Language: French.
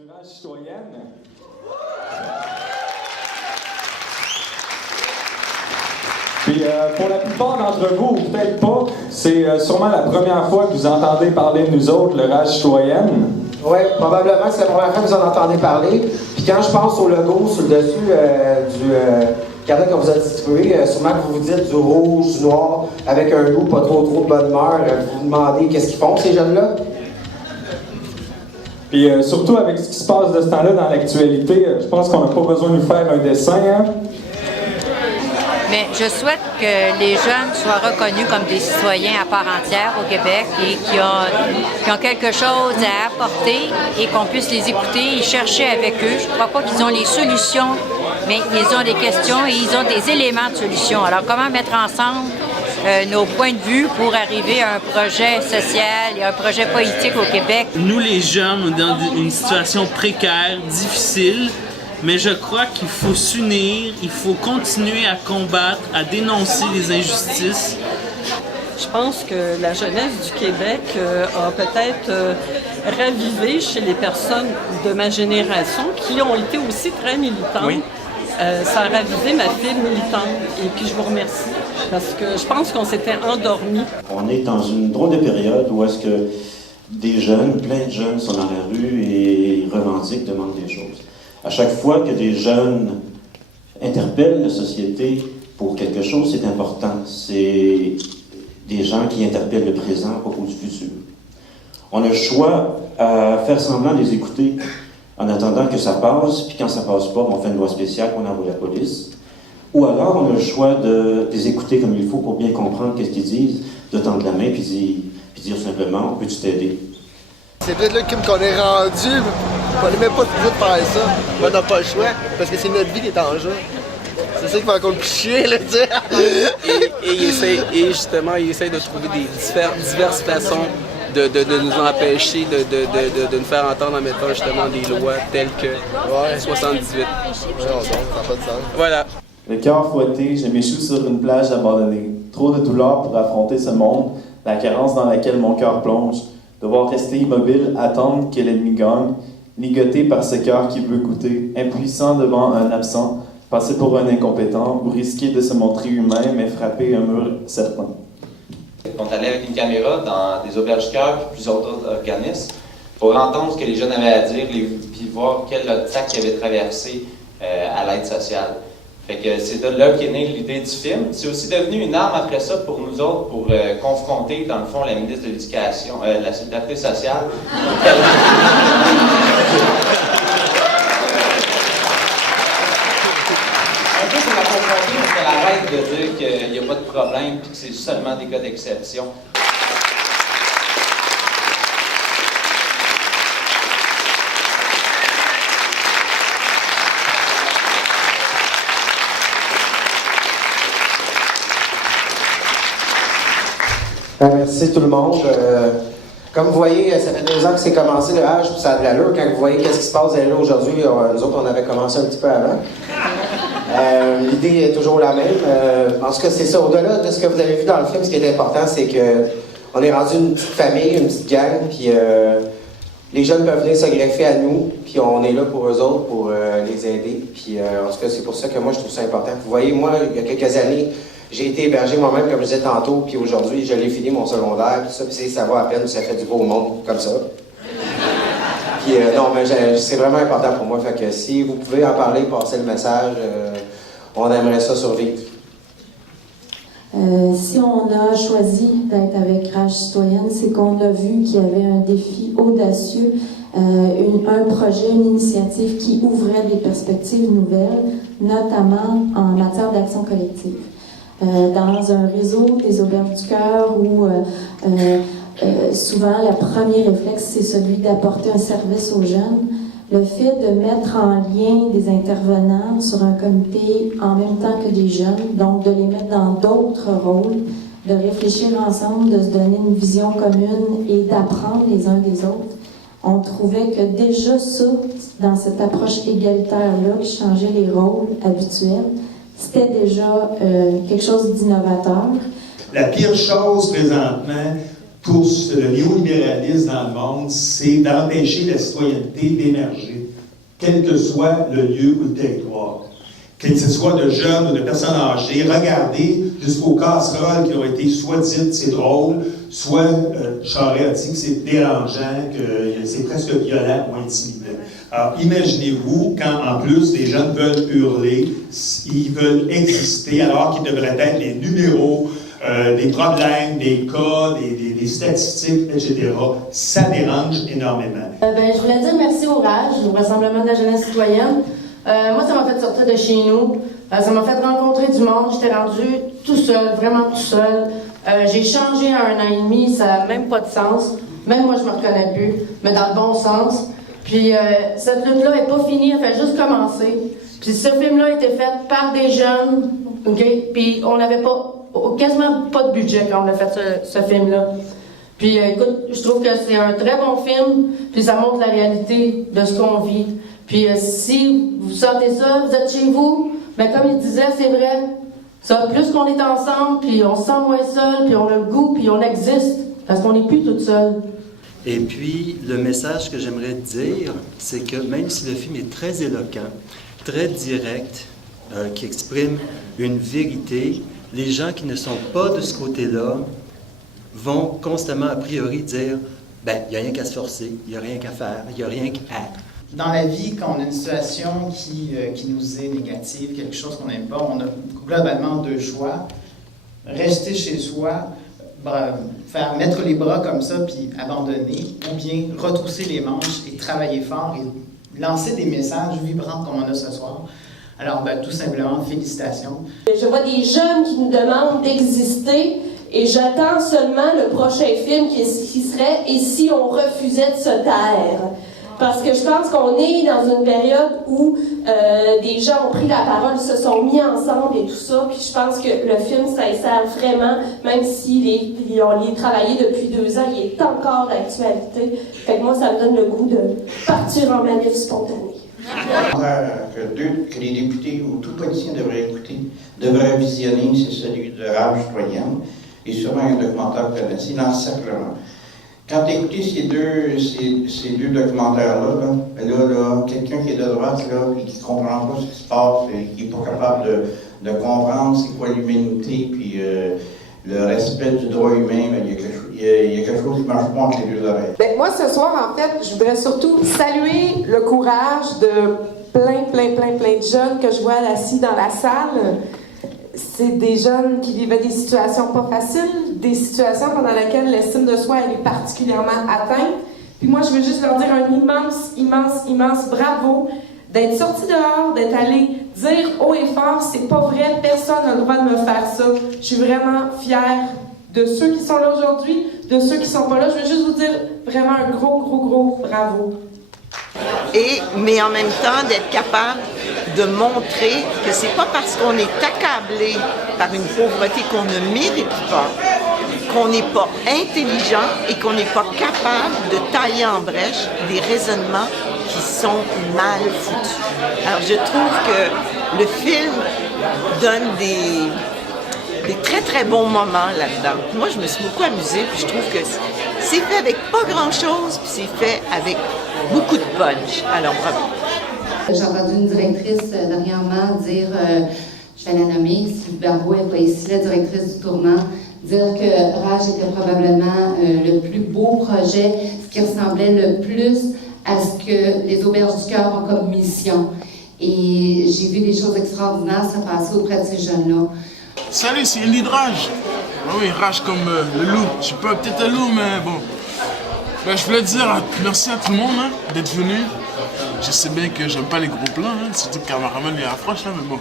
du Rage citoyenne. Puis pour la plupart d'entre vous, ou peut-être pas, c'est sûrement la première fois que vous entendez parler de nous autres, le Rage citoyenne. Oui, probablement que c'est la première fois que vous en entendez parler. Puis quand je pense au logo sur le dessus du carnet qu'on vous a distribué, sûrement que vous vous dites du rouge, du noir, avec un loup, pas trop de bonne humeur. Vous vous demandez qu'est-ce qu'ils font, ces jeunes-là? Puis surtout avec ce qui se passe de ce temps-là dans l'actualité, je pense qu'on n'a pas besoin de nous faire un dessin, hein? Mais je souhaite que les jeunes soient reconnus comme des citoyens à part entière au Québec et qui ont quelque chose à apporter et qu'on puisse les écouter et chercher avec eux. Je ne crois pas qu'ils ont les solutions, mais ils ont des questions et ils ont des éléments de solution. Alors, comment mettre ensemble nos points de vue pour arriver à un projet social et un projet politique au Québec? Nous, les jeunes, on est dans une situation précaire, difficile. Mais je crois qu'il faut s'unir, il faut continuer à combattre, à dénoncer les injustices. Je pense que la jeunesse du Québec a peut-être ravivé chez les personnes de ma génération qui ont été aussi très militantes. Oui. Ça a ravivé ma fibre militante et puis je vous remercie parce que je pense qu'on s'était endormis. On est dans une drôle de période où est-ce que des jeunes, plein de jeunes sont dans la rue et revendiquent, demandent des choses. À chaque fois que des jeunes interpellent la société pour quelque chose, c'est important. C'est des gens qui interpellent le présent à propos du futur. On a le choix à faire semblant de les écouter en attendant que ça passe, puis quand ça passe pas, on fait une loi spéciale qu'on envoie la police. Ou alors, on a le choix de les écouter comme il faut pour bien comprendre qu'est-ce qu'ils disent, de tendre la main, puis dire simplement, peux-tu t'aider? C'est peut-être là qu'on est rendu. On n'est même pas toujours de faire ça. Mais on n'a pas le choix, parce que c'est notre vie qui est en jeu. C'est ça qui fait encore plus chier, là, tu sais. Et justement, il essaie de trouver des diverses façons de nous empêcher de nous faire entendre en mettant justement des lois telles que 78. Non, ça n'a pas de sens. Voilà. Le cœur fouetté, je m'échoue sur une plage abandonnée. Trop de douleur pour affronter ce monde, la carence dans laquelle mon cœur plonge. Devoir rester immobile, attendre que l'ennemi gagne, ligoté par ce cœur qui veut goûter, impuissant devant un absent, passer pour un incompétent, ou risquer de se montrer humain, mais frapper un mur certain. On allait avec une caméra dans des auberges-cœurs et plusieurs autres organismes pour entendre ce que les jeunes avaient à dire, puis voir quel obstacle ils avaient traversé à l'aide sociale. Fait que c'est de là qu'est née l'idée du film. C'est aussi devenu une arme après ça pour nous autres, pour confronter, dans le fond, la ministre de l'Éducation, de la Sécurité sociale. Un peu pour la confronter, pour qu'elle arrête de dire qu'il n'y a pas de problème et que c'est seulement des cas d'exception. Merci tout le monde. Comme vous voyez, ça fait 2 ans que c'est commencé le H, puis ça a de l'allure. Quand vous voyez qu'est-ce qui se passe là aujourd'hui, nous autres, on avait commencé un petit peu avant. L'idée est toujours la même. En tout cas, c'est ça. Au-delà de ce que vous avez vu dans le film, ce qui est important, c'est qu'on est rendu une petite famille, une petite gang, puis les jeunes peuvent venir se greffer à nous, puis on est là pour eux autres, pour les aider. Puis en tout cas, c'est pour ça que moi, je trouve ça important. Vous voyez, moi, il y a quelques années, j'ai été hébergé moi-même, comme je disais tantôt, puis aujourd'hui, je l'ai fini mon secondaire, puis ça va à peine, ça fait du beau monde, comme ça. Puis non, mais c'est vraiment important pour moi, fait que si vous pouvez en parler, passer le message, on aimerait ça survivre. Si on a choisi d'être avec Rage citoyenne, c'est qu'on a vu qu'il y avait un défi audacieux, un projet, une initiative qui ouvrait des perspectives nouvelles, notamment en matière d'action collective. Dans un réseau des auberges du cœur où souvent le premier réflexe c'est celui d'apporter un service aux jeunes, le fait de mettre en lien des intervenants sur un comité en même temps que des jeunes, donc de les mettre dans d'autres rôles, de réfléchir ensemble, de se donner une vision commune et d'apprendre les uns des autres, on trouvait que déjà ça, dans cette approche égalitaire-là qui changeait les rôles habituels, c'était déjà quelque chose d'innovateur. La pire chose présentement pour le néolibéralisme dans le monde, c'est d'empêcher la citoyenneté d'émerger, quel que soit le lieu ou le territoire. Que ce soit de jeunes ou de personnes âgées, regardez jusqu'aux casseroles qui ont été soit dites c'est drôle, soit Charest a dit que c'est dérangeant, que c'est presque violent ou intimidant. Alors, imaginez-vous quand, en plus, les jeunes veulent hurler, ils veulent exister, alors qu'ils devraient être les numéros, des problèmes, des cas, des statistiques, etc. Ça dérange énormément. Je voulais dire merci au RAJ, au Rassemblement de la jeunesse citoyenne. Moi, ça m'a fait sortir de chez nous. Ça m'a fait rencontrer du monde. J'étais rendue tout seul, vraiment tout seul. J'ai changé à 1 an et demi, ça n'a même pas de sens. Même moi, je me reconnais plus, mais dans le bon sens. Puis cette lutte-là n'est pas finie, elle fait juste commencer. Puis ce film-là a été fait par des jeunes, OK? Puis on n'avait quasiment pas de budget quand on a fait ce film-là. Puis écoute, je trouve que c'est un très bon film, puis ça montre la réalité de ce qu'on vit. Puis si vous sentez ça, vous êtes chez vous, mais comme il disait, c'est vrai. Ça, plus qu'on est ensemble, puis on se sent moins seul, puis on a le goût, puis on existe, parce qu'on n'est plus toute seule. Et puis, le message que j'aimerais dire, c'est que même si le film est très éloquent, très direct, qui exprime une vérité, les gens qui ne sont pas de ce côté-là vont constamment, a priori, dire « ben, il n'y a rien qu'à se forcer, il n'y a rien qu'à faire, il n'y a rien qu'à... » Dans la vie, quand on a une situation qui nous est négative, quelque chose qu'on n'aime pas, on a globalement 2 choix. Rester chez soi, mettre les bras comme ça, puis abandonner, ou bien retrousser les manches et travailler fort et lancer des messages vibrants comme on a ce soir. Alors, tout simplement, félicitations. Je vois des jeunes qui nous demandent d'exister et j'attends seulement le prochain film qui serait « Et si on refusait de se taire ?» Parce que je pense qu'on est dans une période où des gens ont pris la parole, se sont mis ensemble et tout ça. Puis je pense que le film s'insère vraiment, même on l'y travaillé depuis 2 ans, il est encore d'actualité. Fait que moi, ça me donne le goût de partir en manif spontanée. Que les députés ou tout politicien devrait visionner, c'est celui de Rage citoyenne et sûrement un documentaire préventif, l'encerclement. Quand tu écoutes ces deux documentaires-là, quelqu'un qui est de droite, et qui ne comprend pas ce qui se passe, et qui n'est pas capable de comprendre c'est quoi l'humanité, puis le respect du droit humain, il y a quelque chose qui ne marche pas entre les 2 oreilles. Moi, ce soir, en fait, je voudrais surtout saluer le courage de plein de jeunes que je vois assis dans la salle. C'est des jeunes qui vivaient des situations pas faciles, des situations pendant lesquelles l'estime de soi elle est particulièrement atteinte. Puis moi, je veux juste leur dire un immense bravo d'être sortis dehors, d'être allés dire haut et fort, c'est pas vrai, personne n'a le droit de me faire ça. Je suis vraiment fière de ceux qui sont là aujourd'hui, de ceux qui sont pas là. Je veux juste vous dire vraiment un gros bravo. Mais en même temps, d'être capable de montrer que c'est pas parce qu'on est accablé par une pauvreté qu'on ne mérite pas, qu'on n'est pas intelligent et qu'on n'est pas capable de tailler en brèche des raisonnements qui sont mal foutus. Alors je trouve que le film donne des très bons moments là-dedans. Moi, je me suis beaucoup amusée, puis je trouve que c'est fait avec pas grand-chose, puis c'est fait avec beaucoup de punch. Alors, bravo. J'ai entendu une directrice dernièrement dire, je vais la nommer, Sylvie Barbeau n'est pas ici, la directrice du tournant, dire que Rage était probablement le plus beau projet, ce qui ressemblait le plus à ce que les Auberges du Cœur ont comme mission. Et j'ai vu des choses extraordinaires se passer auprès de ces jeunes-là. Salut, c'est Elie de Rage. Ah oui, Rage comme le loup. Je suis pas peut-être un loup, mais bon. Je voulais dire merci à tout le monde d'être venu. Je sais bien que j'aime pas les gros plans, surtout que Cameraman est approche là, mais bon.